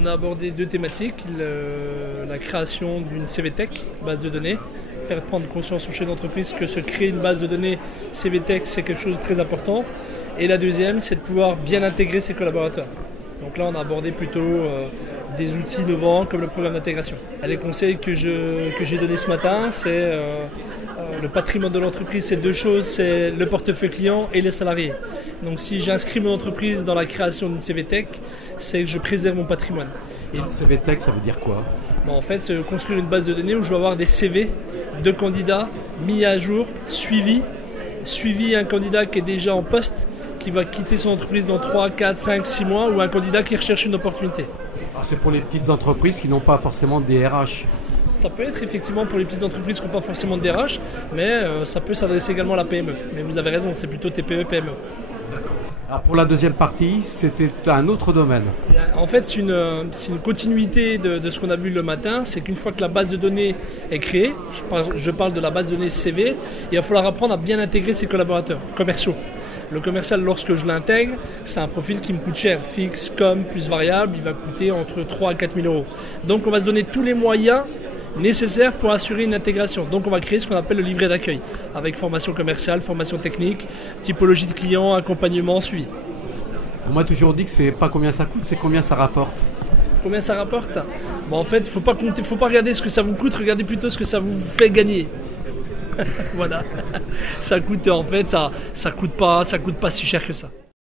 On a abordé deux thématiques, la création d'une CVTech, base de données, faire prendre conscience aux chefs d'entreprise que se créer une base de données CVTech, c'est quelque chose de très important. Et la deuxième, c'est de pouvoir bien intégrer ses collaborateurs. Donc là, on a abordé plutôt des outils innovants comme le programme d'intégration. Les conseils que j'ai donnés ce matin, c'est le patrimoine de l'entreprise, c'est deux choses, c'est le portefeuille client et les salariés. Donc si j'inscris mon entreprise dans la création d'une CVTech, c'est que je préserve mon patrimoine. Et CVTech, ça veut dire quoi? En fait, c'est construire une base de données où je vais avoir des CV de candidats mis à jour, suivi un candidat qui est déjà en poste, qui va quitter son entreprise dans 3, 4, 5, 6 mois, ou un candidat qui recherche une opportunité. Alors c'est pour les petites entreprises qui n'ont pas forcément des RH. Ça peut être effectivement pour les petites entreprises qui n'ont pas forcément de DRH, mais ça peut s'adresser également à la PME. Mais vous avez raison, c'est plutôt TPE-PME. Alors pour la deuxième partie, c'était un autre domaine. En fait, c'est une continuité de ce qu'on a vu le matin. C'est qu'une fois que la base de données est créée, je parle de la base de données CV, il va falloir apprendre à bien intégrer ses collaborateurs commerciaux. Le commercial, lorsque je l'intègre, c'est un profil qui me coûte cher. Fixe, com, plus variable, il va coûter entre 3 à 4 000 euros. Donc on va se donner tous les moyens nécessaires pour assurer une intégration. Donc on va créer ce qu'on appelle le livret d'accueil, avec formation commerciale, formation technique, typologie de clients, accompagnement, suivi. On m'a toujours dit que c'est pas combien ça coûte, c'est combien ça rapporte. Combien ça rapporte? En fait, faut pas regarder ce que ça vous coûte, regardez plutôt ce que ça vous fait gagner. Voilà. Ça coûte, en fait, ça coûte pas si cher que ça.